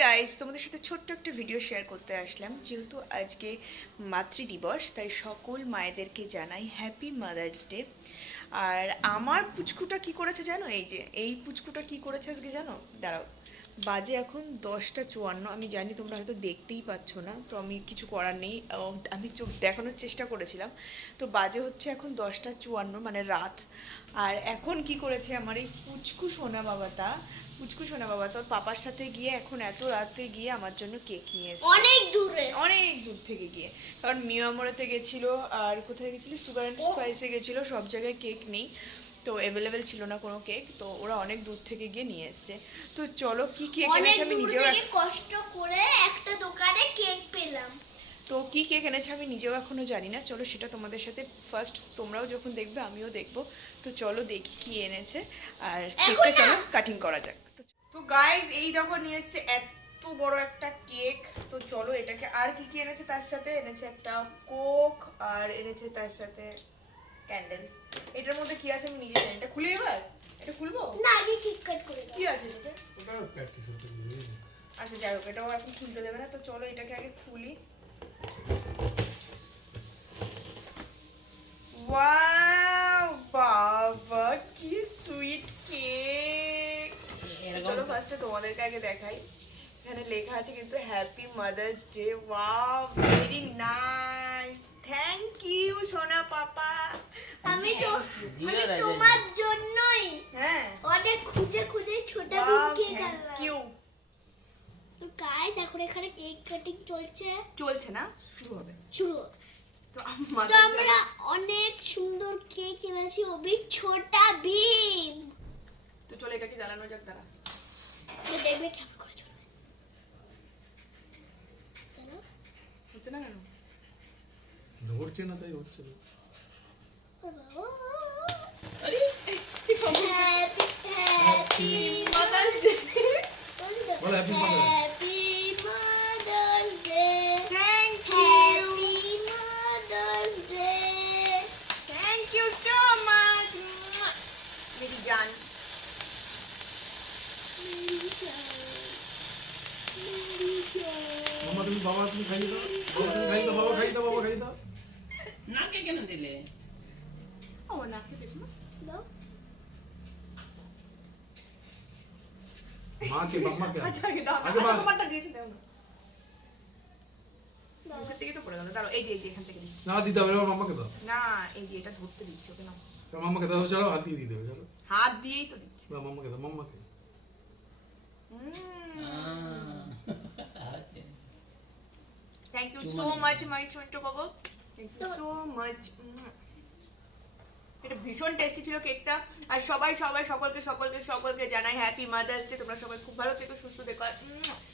Guys, তোমাদের সাথে ছোট্ট একটা ভিডিও শেয়ার করতে আসলাম। যেহেতু আজকে মাতৃদিবস, তাই সকল মায়েদেরকে জানাই হ্যাপি মাদার্স ডে। আর আমার পুচকুটা কি করেছে জানো? এই পুচকুটা কি করেছে আজকে জানো? দাঁড়াও, বাজে এখন 10টা 54। আমি জানি তোমরা হয়তো দেখতেই পাচ্ছ না, তো আমি কিছু করার নেই, আমি চোখ দেখানোর চেষ্টা করেছিলাম। তো বাজে হচ্ছে এখন 10টা 54, মানে রাত। আর এখন কি করেছে আমার এই পুচকু সোনা বাবা তোর পাপার সাথে গিয়ে এখন এত রাতে গিয়ে আমার জন্য কেক নিয়ে এসেছে। অনেক দূর থেকে গিয়ে, কারণ মিয়ামোড়েতে গেছিল, আর কোথায় গেছিল, সুগার অ্যান্ড স্পাইসে গেছিল, সব জায়গায় কেক নেই, তো অ্যাভেলেবেল ছিল না কোনো কেক, তো ওরা অনেক দূর থেকে গিয়ে নিয়ে এসেছে। তো চলো কি কেক এনেছে আমি নিজেও কষ্ট করে একটা দোকানে কেক পেলাম। তো কি কেক এনেছে আমি নিজেও এখনো জানি না। চলো সেটা তোমাদের সাথে ফার্স্ট, তোমরাও যখন দেখবে আমিও দেখবো। তো চলো দেখি কি এনেছে, আর কেকটা চলো কাটিং করা যাক। তো গাইজ এই দেখো নিয়ে এসছে এত বড় একটা কেক। তো চলো এটাকে, আর কি কি এনেছে তার সাথে, এনেছে একটা কোক, আর এনেছে তার সাথে ক্যান্ডেল। এটার মধ্যে কি আছে আমি নিজে জানি। এটা খুলি, এবার এটা খুলবো না, আগে কেক কাট করে দাও। কি আছে এটাতে? ওটা প্র্যাকটিস হতে হবে। আচ্ছা যাই হোক, এটাও এখন খুলতে দেবে না। তো চলো এটাকে আগে খুলি। ওয়াও বাবা, কি সুইট কেক। চলো ফার্স্টে তোমাদেরকে আগে দেখাই। এখানে লেখা আছে কিন্তু happy mother's day. Wow, very nice, thank you সোনা পাপা। আমি তোমার জন্যই হ্যাঁ অনেক খুঁজে খুঁজে ছোট কেক আনলাম। কিউ তো গাইস এখন এখানে কেক কাটিং চলছে না, শুরু হবে। তো তো আমরা অনেক সুন্দর কেক এনেছি, ওবি ছোটা ভীম। তো চলো এটাকে জ্বালানো যাক। দাঁড়া, তো দেখবে কেমন করে চলবে। জানো হচ্ছে না কেন? ধরছে না তাই হচ্ছে না। Happy mother's day. বল happy mother's. Happy mother's day. Thank happy mother's day. You so much মেরি জান। মামা তুমি বাবা তুমি খাইয়ে দাও, বাবা তুমি খাইয়ে দাও, বাবা খাইয়ে দাও, বাবা খাইয়ে দাও। নাকে কেন দিলে? ও নাকে দেখো। দাও। মাকে মাম্মাকে আচ্ছা আগে দাও, আগে আচ্ছা মা। তোমারটা দিয়েছি, দাও না। মুখের থেকে তো পড়ে গেল। দাঁড়াও, এই যে এখান থেকে দিই। না দিতে হবে, মাম্মাকে দাও। না, এই যে এটা ধরতে দিচ্ছি ওকে না, তো মাম্মাকে দাও, চলো হাত দিয়ে দিতে হবে, চলো। হাত দিয়েই তো দিচ্ছি। না মাম্মাকে দাও, মাম্মাকে। Thank you so much my ছোট্ট বাবা, থ্যাংক ইউ সো মাচ। এটা ভীষণ টেস্টি ছিল কেকটা। আর সকলকে জানাই হ্যাপি মাদার্স ডে। তোমরা সবাই খুব ভালো থেকো, সুস্থ থেকো। আর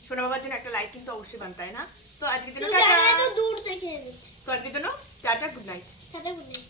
সোনা বাবার জন্য একটা লাইক কিন্তু অবশ্যই বানতে হয় না? তো আজকের জন্য তো টাটা। দূর থেকে এনেছি। তো আজকের জন্য tata, good night. Tata, good night.